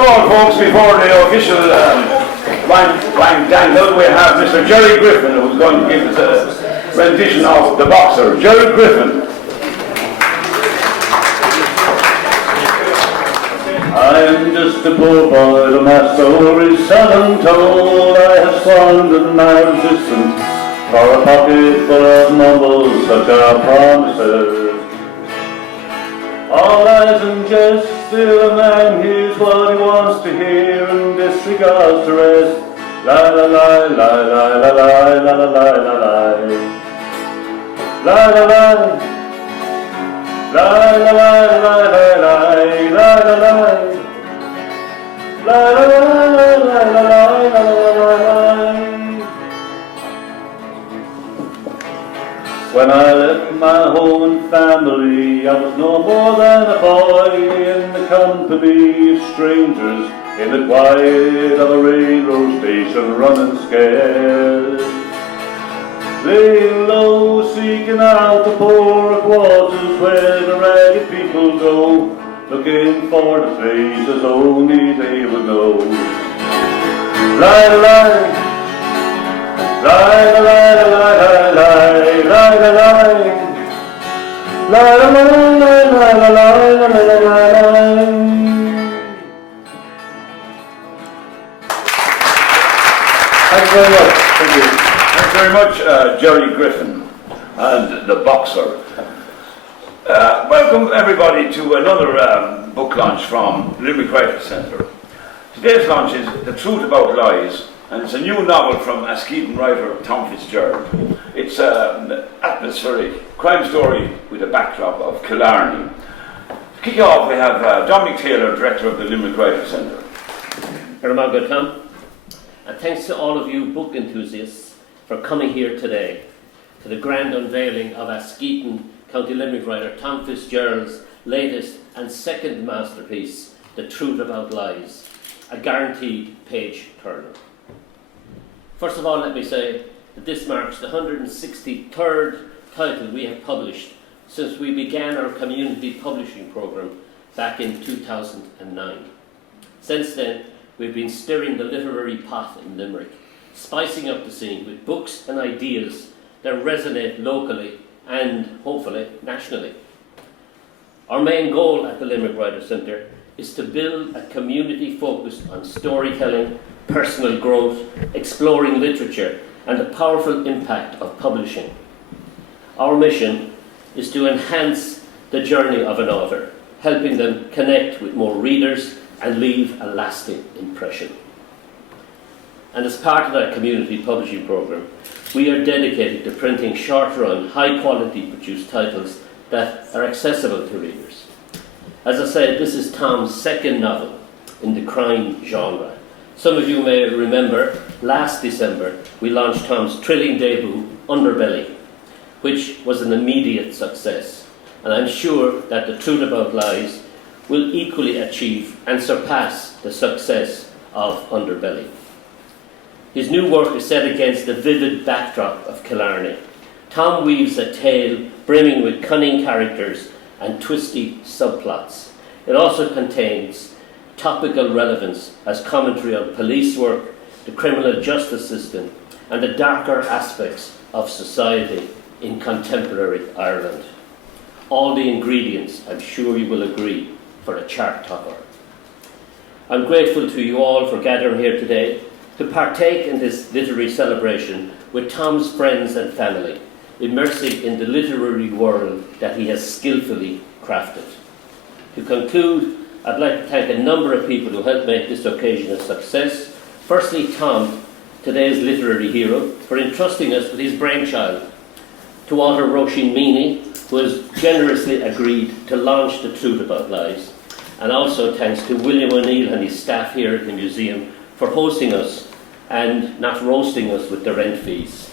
of all, folks, before the official blank dangle, we have Mr. Gerry Griffin, who's going to give us a rendition of The Boxer. Gerry Griffin. I'm just a poor boy, the my story's seldom told. I have squandered my resistance for a pocket full of mumbles, such are promises. All lies and jest, still a man hears what he wants to hear and disregards the rest. La la la la la la la la la la la la la la la la la la la la When I left my home and family, I was no more than a boy in the company of strangers, in the quiet of a railroad station, running scared. Laying low, seeking out the poorer quarters where the ragged people go, looking for the places only they would know. Lie, Thanks very much. Thank you. Thanks very much, Gerry Griffin and The Boxer. Welcome everybody to another book launch from Limerick Writers Centre. Today's launch is The Truth About Lies, and it's a new novel from Askeaton writer Tom Fitzgerald. It's an atmospheric crime story with a backdrop of Killarney. To kick off, we have Dominic Taylor, director of the Limerick Writers Centre. Very good, Tom. And thanks to all of you book enthusiasts for coming here today to the grand unveiling of Askeaton County Limerick writer Tom Fitzgerald's latest and second masterpiece, The Truth About Lies, a guaranteed page-turner. First of all, let me say that this marks the 163rd title we have published since we began our community publishing programme back in 2009. Since then, we've been stirring the literary pot in Limerick, spicing up the scene with books and ideas that resonate locally and, hopefully, nationally. Our main goal at the Limerick Writers Centre is to build a community focused on storytelling, personal growth, exploring literature, and the powerful impact of publishing. Our mission is to enhance the journey of an author, helping them connect with more readers and leave a lasting impression. And as part of that community publishing programme, we are dedicated to printing short-run, high-quality produced titles that are accessible to readers. As I said, this is Tom's second novel in the crime genre. Some of you may remember last December we launched Tom's thrilling debut, Underbelly, which was an immediate success. And I'm sure that The Truth About Lies will equally achieve and surpass the success of Underbelly. His new work is set against the vivid backdrop of Killarney. Tom weaves a tale brimming with cunning characters and twisty subplots. It also contains topical relevance as commentary on police work, the criminal justice system, and the darker aspects of society in contemporary Ireland. All the ingredients, I'm sure you will agree, for a chart topper. I'm grateful to you all for gathering here today to partake in this literary celebration with Tom's friends and family, immersing in the literary world that he has skillfully crafted. To conclude, I'd like to thank a number of people who helped make this occasion a success. Firstly, Tom, today's literary hero, for entrusting us with his brainchild. To author Roisin Meaney, who has generously agreed to launch The Truth About Lies. And also thanks to William O'Neill and his staff here at the museum for hosting us and not roasting us with the rent fees.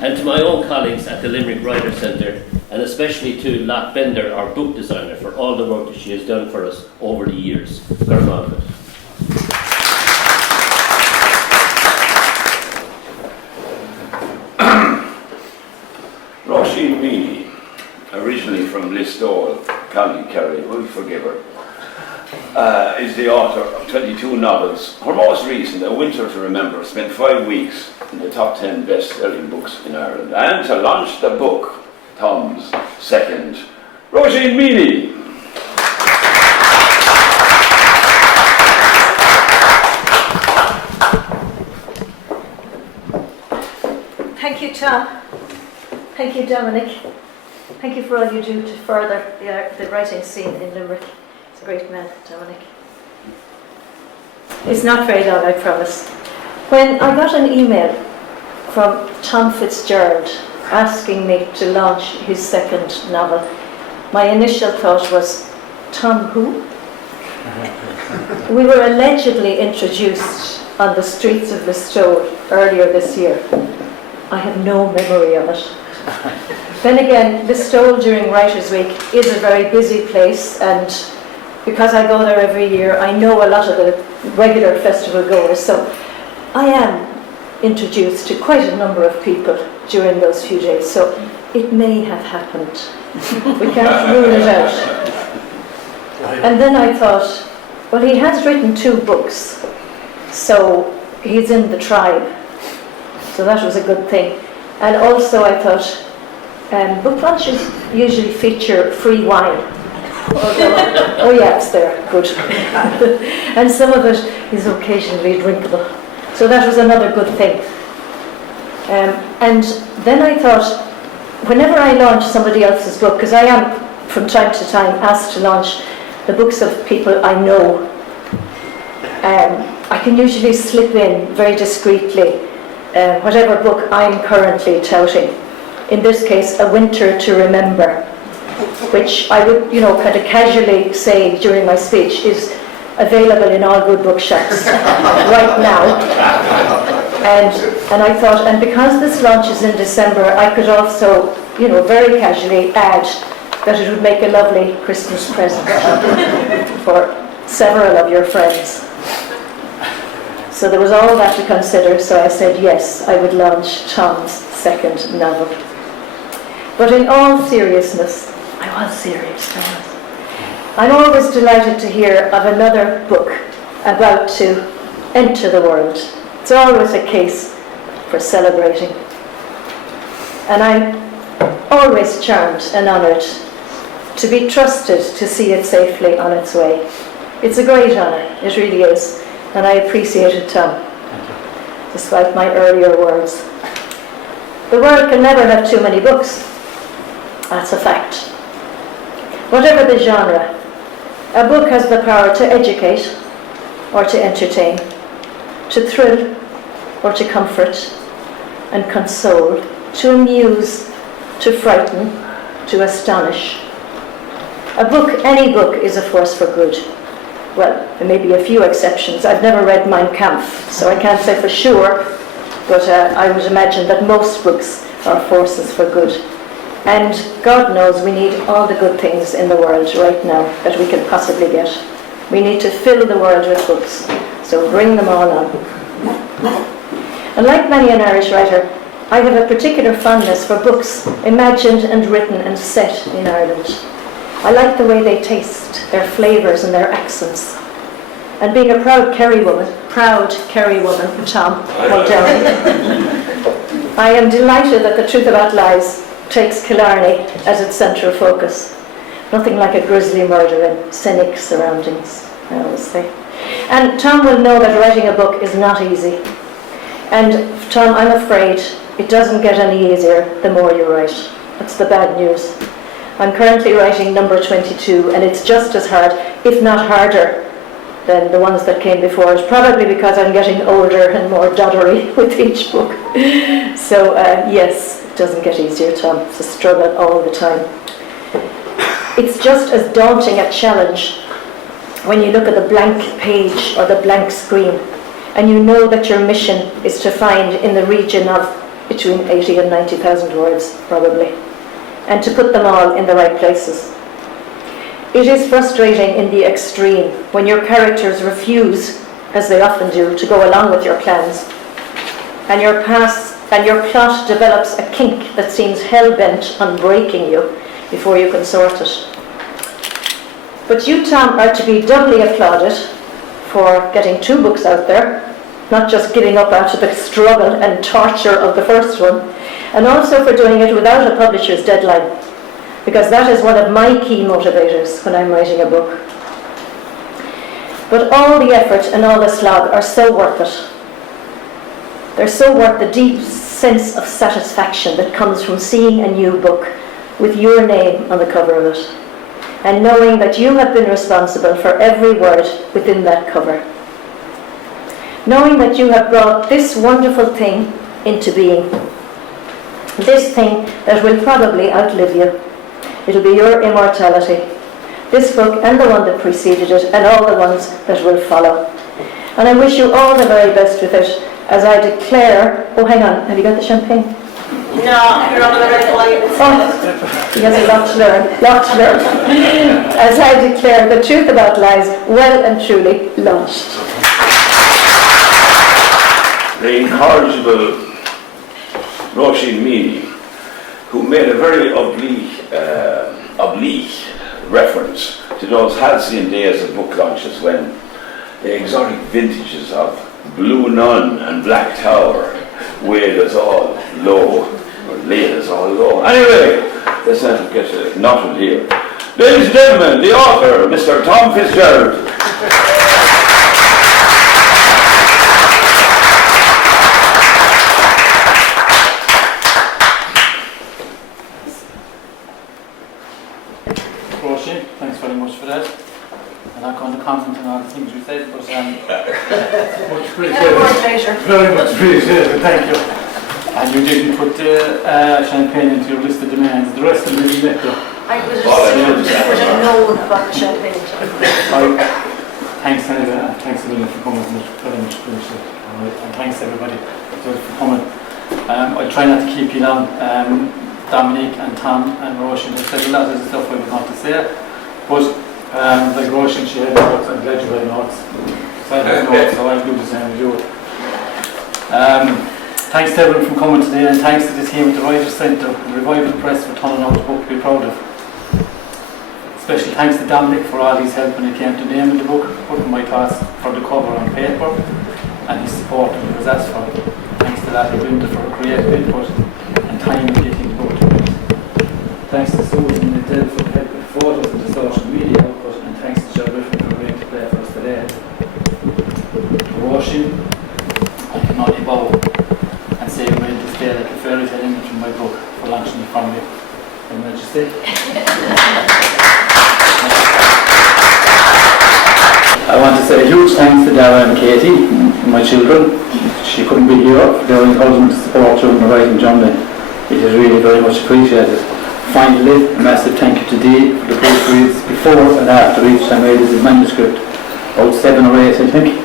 And to my own colleagues at the Limerick Writers Centre, and especially to Lot Bender, our book designer, for all the work that she has done for us over the years. Roisin Meaney, originally from Listowel, County Kerry, we'll forgive her. is the author of 22 novels. Her most recent, A Winter to Remember, spent 5 weeks in the top 10 best-selling books in Ireland. And to launch the book, Tom's second, Roisin Meaney. Thank you, Tom. Thank you, Dominic. Thank you for all you do to further the writing scene in Limerick. It's a great man, Dominic. It's not very long, I promise. When I got an email from Tom Fitzgerald asking me to launch his second novel, my initial thought was, Tom who? We were allegedly introduced on the streets of Listowel earlier this year. I have no memory of it. Then again, Listowel during Writers' Week is a very busy place, and because I go there every year, I know a lot of the regular festival goers, so I am introduced to quite a number of people during those few days, so it may have happened. We can't rule it out. And then I thought, well, he has written 2 books, so he's in the tribe. So that was a good thing. And also I thought, book launches usually feature free wine. Oh yeah, it's there, good. And some of it is occasionally drinkable. So that was another good thing. And then I thought, whenever I launch somebody else's book, because I am from time to time asked to launch the books of people I know, I can usually slip in very discreetly whatever book I'm currently touting. In this case, A Winter to Remember, which I would, kind of casually say during my speech is available in all good bookshops right now. And I thought, and because this launches in December, I could also, very casually add that it would make a lovely Christmas present for several of your friends. So there was all that to consider, so I said yes, I would launch Tom's second novel. But in all seriousness, I was serious, Thomas. I'm always delighted to hear of another book about to enter the world. It's always a case for celebrating. And I'm always charmed and honoured to be trusted to see it safely on its way. It's a great honour, it really is. And I appreciate it, Tom, despite my earlier words. The world can never have too many books. That's a fact. Whatever the genre, a book has the power to educate or to entertain, to thrill or to comfort and console, to amuse, to frighten, to astonish. A book, any book, is a force for good. Well, there may be a few exceptions. I've never read Mein Kampf, so I can't say for sure, but I would imagine that most books are forces for good. And God knows we need all the good things in the world right now that we can possibly get. We need to fill the world with books, so bring them all on. And like many an Irish writer, I have a particular fondness for books imagined and written and set in Ireland. I like the way they taste, their flavours and their accents. And being a proud Kerry woman, Tom, well done. I am delighted that The Truth About Lies takes Killarney as its centre of focus. Nothing like a grisly murder in scenic surroundings, I always say. And Tom will know that writing a book is not easy. And Tom, I'm afraid it doesn't get any easier the more you write. That's the bad news. I'm currently writing number 22, and it's just as hard, if not harder, than the ones that came before it, probably because I'm getting older and more doddery with each book. So yes, it doesn't get easier, Tom. It's a struggle all the time. It's just as daunting a challenge when you look at the blank page or the blank screen, and you know that your mission is to find in the region of between 80 and 90,000 words, probably, and to put them all in the right places. It is frustrating in the extreme when your characters refuse, as they often do, to go along with your plans, and your plot develops a kink that seems hell-bent on breaking you before you can sort it. But you, Tom, are to be doubly applauded for getting 2 books out there, not just giving up after the struggle and torture of the first one, and also for doing it without a publisher's deadline, because that is one of my key motivators when I'm writing a book. But all the effort and all the slog are so worth it. They're so worth the deep sense of satisfaction that comes from seeing a new book with your name on the cover of it, and knowing that you have been responsible for every word within that cover. Knowing that you have brought this wonderful thing into being. This thing that will probably outlive you. It'll be your immortality. This book and the one that preceded it and all the ones that will follow. And I wish you all the very best with it as I declare... Oh, hang on. Have you got the champagne? No, you're on the red light. Oh, he has a lot to learn. Lot to learn. As I declare the truth about lies well and truly launched. The incorrigible Roisin Meaney, who made a very oblique reference to those halcyon days of book launches when the exotic vintages of Blue Nun and Black Tower weighed us all low, or laid us all low. Anyway, let's not get knotted here. Ladies and gentlemen, the author, Mr. Tom Fitzgerald. Roisin, thanks very much for that. I'm not going to comment on all the things you said, but much appreciated. Very much appreciated, thank you. And you didn't put champagne into your list of demands. The rest of them didn't let you. I would have known about champagne. Thanks a million for coming. Very much appreciated. And thanks everybody for coming. I'll try not to keep you long. Dominic and Tom and Roisin have said a lot of the stuff I would want to say, but like Roisin, she had notes. I'm glad you had notes. So I have notes, so I'll do the same as you. Thanks to everyone for coming today, and thanks to the team at the Writers' Centre and Revival Press for turning out a book to be proud of. Special thanks to Dominic for all his help when it came to naming the book, putting my thoughts for the cover on paper, and his support when it was asked for. Thanks to Larry Winter for creative input and time in getting the book to print. Thanks to Susan and Adele for the help with photos and the social media output, and thanks to Gerry Griffin for agreeing to play for us today. To Roisin, I can only bow and say you made this day like a fairy tale image in my book for launching it from you. Your Majesty. I want to say a huge thanks to Dara and Katie, my children. She couldn't be here for their encouragement to support you in the writing journey. It is really very much appreciated. Finally, a massive thank you to Dee for the proofreads before and after each time I edited the manuscript. About 7 or 8, I think.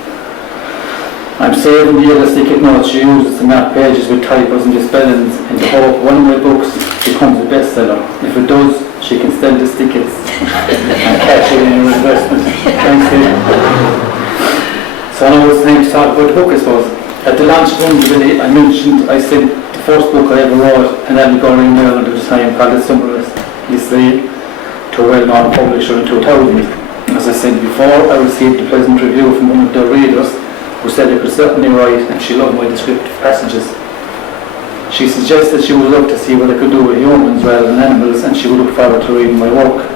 I'm saving the elastic notes she uses to mark pages with typos and misspellings in the hope one of my books becomes a bestseller. If it does, she can sell the tickets and cash it in her investment. Thanks, Dee. So now it's time to talk about the book, I suppose. At the launch of Unveiling, I mentioned I sent the first book I ever wrote, an allegory in Ireland at the time called Destined, to a well-known publisher in 2000. As I said before, I received a pleasant review from one of their readers who said I could certainly write and she loved my descriptive passages. She suggested she would love to see what I could do with humans rather than animals, and she would look forward to reading my work.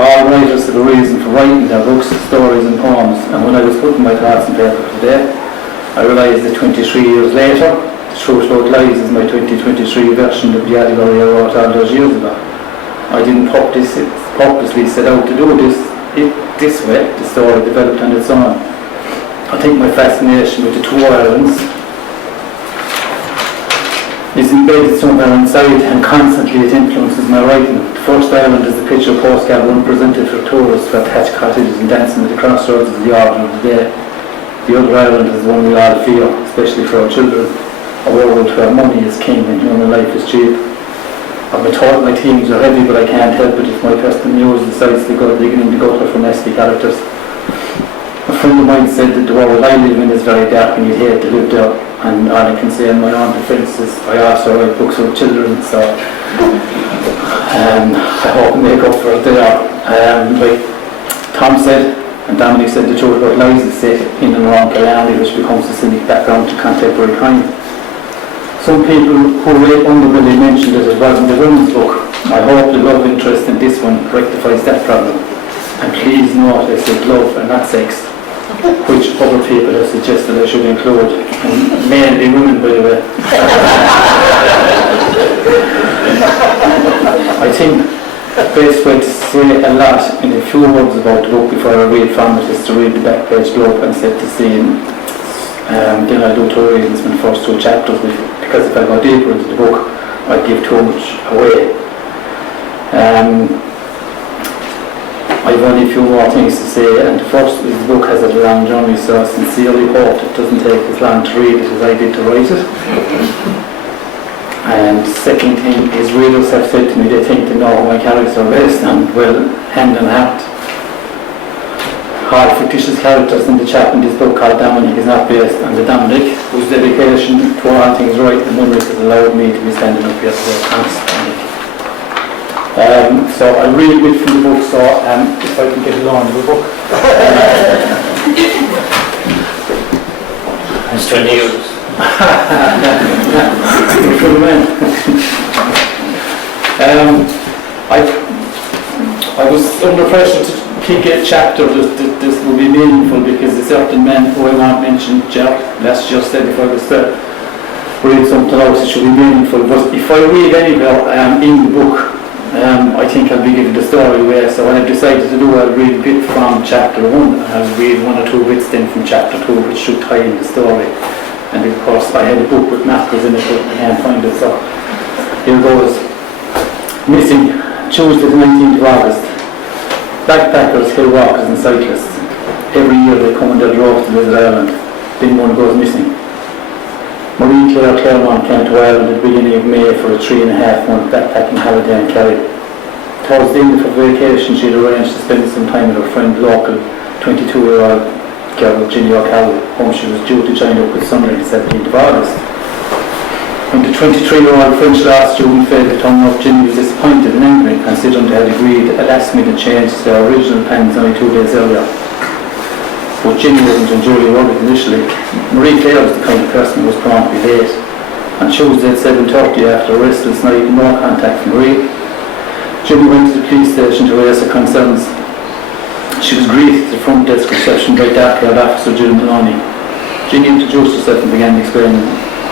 All writers have a reason for writing their books, stories and poems, and when I was putting my thoughts on paper today, I realised that 23 years later, The Truth About Lies is my 2023 version of the allegory I wrote all those years ago. I didn't purposely set out to do this way. The story developed on its own. I think my fascination with the two Irelands is embedded somewhere inside, and constantly it influences my writing. The first Ireland is a picture postcard one presented for tourists who have thatched cottages and dancing at the crossroads of the order of the day. The other Ireland is the one we all fear, especially for our children, a world where money is king and human life is cheap. I've been taught my themes are heavy, but I can't help it if my personal muse decides to go digging in the gutter for nasty characters. A friend of mine said that the world I live in is very dark and you'd hate to live there, and all I can say in my own defence is I also write books with children, so I hope to make up for it there. Tom said, and Dominic said, the truth about lies is set in and around Killarney, which becomes the cynic background to contemporary crime. Some people who read Underbelly mentioned that it wasn't a woman's book. I hope the love interest in this one rectifies that problem. And please note I said love and not sex, which other people have suggested I should include, and mainly women, by the way. I think the best way to say a lot in a few words about the book before I read from it is to read the back page blurb and set the scene. Then I'll do 2 readings from the first 2 chapters, because if I go deeper into the book I'd give too much away. I've only a few more things to say, and the first is the book has had a long journey, so I sincerely hope it doesn't take as long to read it as I did to write it. And second thing is, readers have said to me they think they know how my characters are based on. Well, hand and heart. All fictitious characters in the chap in this book called Dominic is not based on the Dominic, whose dedication to all things right and Limerick has allowed me to be standing up here today. Thanks, Dominic. So I'll read a bit from the book, so if I can get along with the book. It's 20 years. For the men. I was under pressure to pick a chapter that this would be meaningful, because a certain man who I won't mention, let's just say before I start, read something else, it should be meaningful. But if I read anywhere in the book, I think I'll be giving the story away. So what I've decided to do, I'll read a bit from chapter 1, and I'll read 1 or 2 bits then from chapter 2, which should tie in the story. And of course I had a book with markers in it, but I can't find it, so here goes. Missing, Tuesday the 19th of August. Backpackers, hill walkers and cyclists. Every year they come on their droves to visit Ireland. Then one goes missing. Marie Claire Claremont came to Ireland at the beginning of May for a 3.5-month backpacking holiday in Kerry. Towards the end of her vacation she had arranged to spend some time with her friend, local 22-year-old girl Ginny O'Callaghan, whom she was due to join up with Sunday the 17th of August. When the 23-year-old French law student failed to turn up, Ginny was disappointed and angry, considering they had agreed a last-minute change to their original plans only 2 days earlier. But Ginny wasn't unduly worried initially. Marie Claire was the kind of person who was prone to be late. On Tuesday at 7:30, after a restless night, no contact from Marie, Ginny went to the police station to raise her concerns. She was greeted at the front desk reception by dark-haired officer Jill Maloney. Ginny introduced herself and began explaining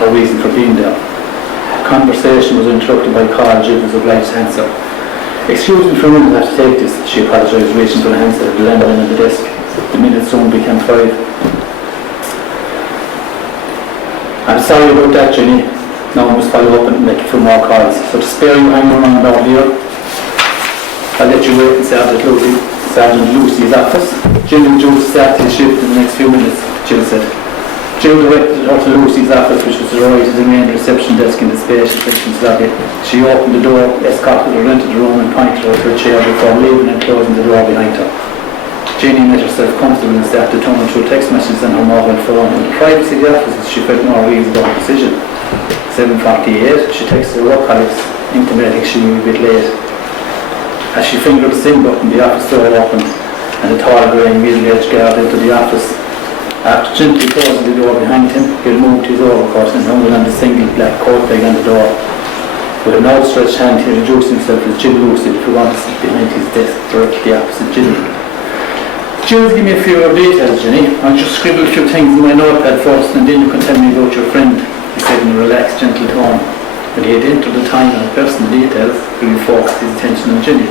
her reason for being there. The conversation was interrupted by Carl. Jill was obliged to answer. "Excuse me for a minute, I have to take this," she apologised, reaching for the handset of the landline on the desk. The minutes soon became 5. "I'm sorry about that, Ginny. No one must follow up and make a few more calls. So to spare you hanging around down here, I'll let you wait in Sergeant Lucy's office. Jill will due to start his shift in the next few minutes," Jill said. Jill directed her to Lucy's office, which was right at the main reception desk in the spacious entrance lobby. She opened the door, escorted her into the room and pointed her to a chair before leaving and closing the door behind her. Ginny made herself comfortable and started turning through text messages on her mobile phone. In the privacy of the offices, she felt more ease about her decision. 7:48, she texted her work colleagues, intimating she would be a bit late. As she fingered the send button, the office door opened, and a tall, grey, middle-aged guard entered the office. After gently closing the door behind him, he removed his overcoat and hung it on the single black coat peg on the door. With an outstretched hand, he introduced himself as Jim Lucy, if he wanted to sit behind his desk directly opposite Ginny. "Just give me a few more details, Ginny. I'll just scribble a few things in my notepad first, and then you can tell me about your friend," he said in a relaxed, gentle tone. When he had entered the time and personal details, he refocused his attention on Ginny.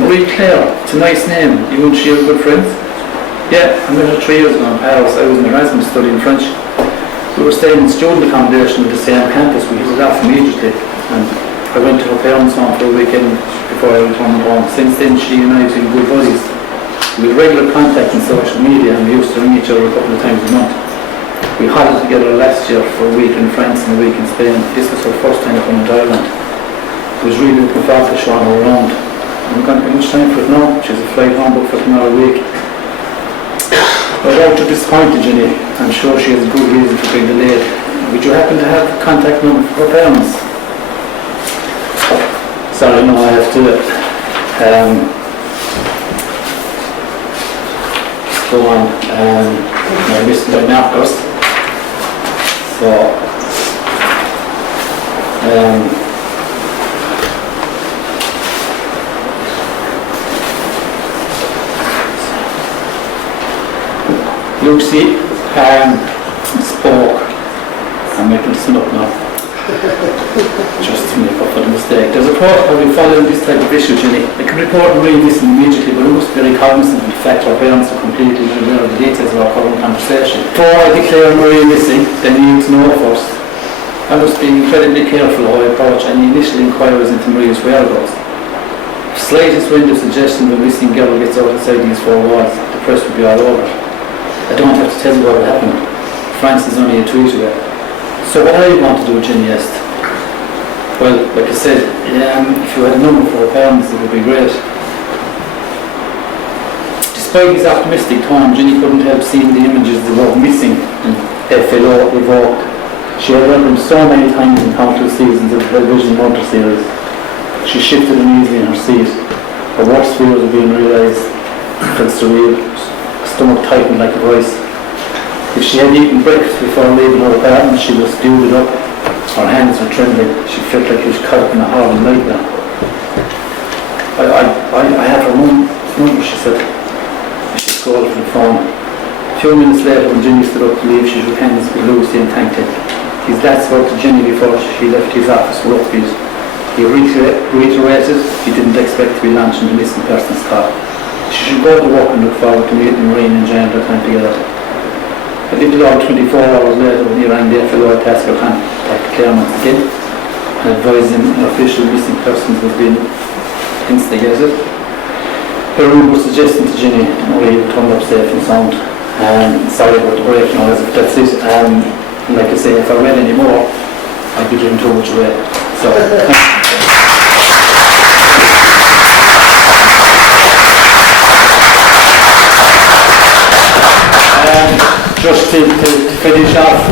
"Marie Claire, it's a nice name. You and she are good friends?" "Yeah, I met her 3 years ago in Paris. I was in Erasmus studying French. We were staying in student accommodation at the same campus. We hit it off immediately, and I went to her parents' home for a weekend before I returned home. Since then, she and I have been good buddies. We had regular contact on social media, and we used to ring each other a couple of times a month. We holidayed together last year for a week in France and a week in Spain. This was her first time coming to Ireland. I was really looking forward to showing her around. I'm not going to have much time for it now. She has a flight home booked for tomorrow week. Without to disappoint Ginny, I'm sure she has a good reason for being delayed. Would you happen to have a contact number for her parents?" "Sorry, no, I have to. go on. I missed by markers. So, Lucy spoke. I'm making this one up now. Just to make up for the mistake. There's a protocol we follow in this type of issue, Jenny. I can report and really listen immediately, but I must be very cognizant of the fact our parents are completely unaware of the details of our current conversation. Before I declare Marie missing, they need to know first. I must be incredibly careful how I approach any initial inquiries into Marie's whereabouts. If slightest wind of suggestion of a missing girl gets outside these four walls, the press will be all over it. I don't have to tell you what will happen. France is only a tweet away. So what I want to do, Jenny asked. Well, like I said, if you had a number for her parents, it would be great. Despite his optimistic tone, Jenny couldn't help seeing the images the word missing and FLO evoked. She had read them so many times in countless seasons of the television murder series. She shifted uneasily in her seat. Her worst fears were being realised. Felt surreal. Stomach tightened like a rice. If she had eaten breakfast before leaving her apartment, she was stewed up. Her hands were trembling. She felt like she was caught up in a horrible nightmare. I have her number, she said. She scrolled for the phone. A few minutes later, when Jenny stood up to leave, she shook hands with Lucy and thanked him. His dad spoke to Jenny before she left his office for upbeat. He reiterated he didn't expect to be launching the missing person's car. She should go to work and look forward to meeting Marie and enjoying their time together. A little over 24 hours later, when he rang the FLO to ask her contact Claremont again and advised him an official missing persons was being instigated. The room was suggesting to Jenny Marie would turn up safe and sound. Sorry about the break, that's it. Like I say, if I read any more, I'd be giving too much away. So. Just to finish off,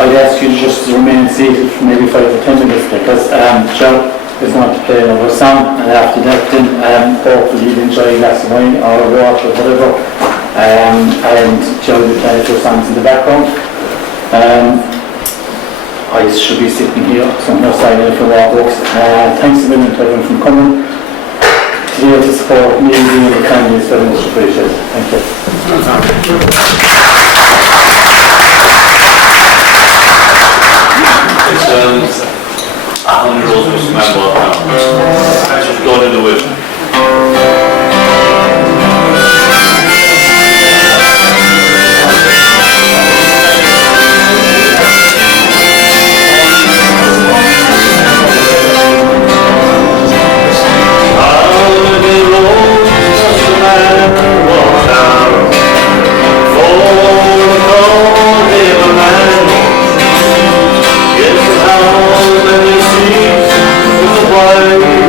I'd ask you just to remain seated for maybe 5 or 10 minutes because Joe is going to play another song, and after that then hopefully you'll enjoy a glass of wine or water or whatever, and Joe will play 2 songs in the background. I should be sitting here, so I'm not signing for walk-walks. Thanks a million to everyone for coming. Here to support me and the family is very much appreciated. Thank you. It's 100 rolls of cement block now. I just go to the whip. Why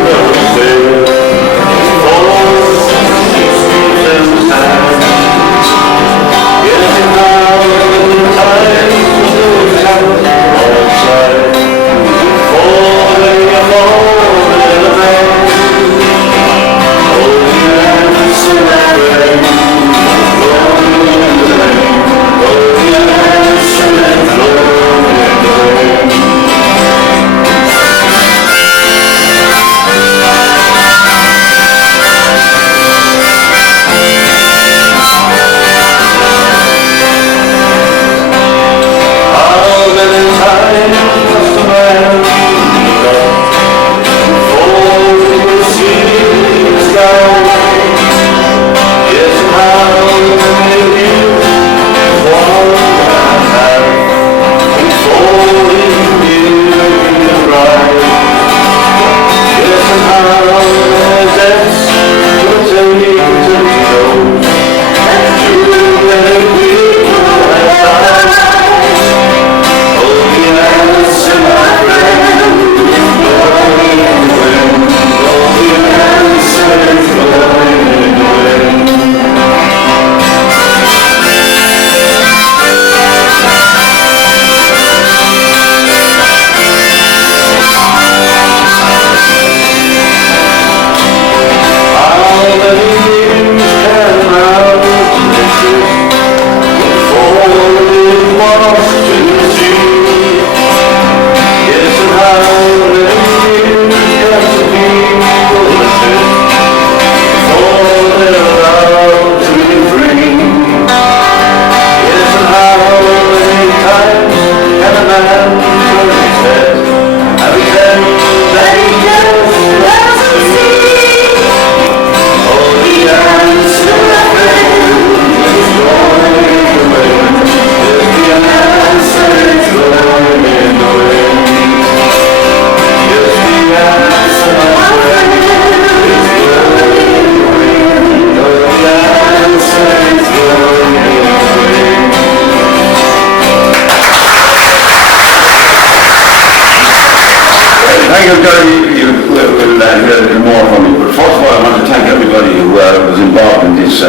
sure Gerry will hear a little more from me, but first of all I want to thank everybody who was involved in this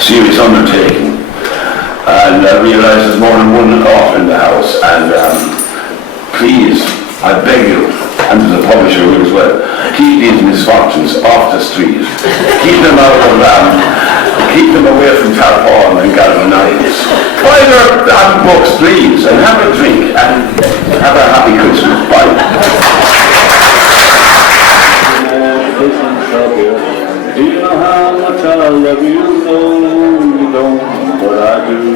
serious undertaking. And I realise there's more than one author in the house, and please, I beg you, and there's a publisher here as well, keep these misfortunes off the street. Keep them out of keep them away from tarpaulin and galvanites. Buy their books, please, and have a drink, and have a happy Christmas. Bye. Do you know how much I love you? No, you don't, but I do.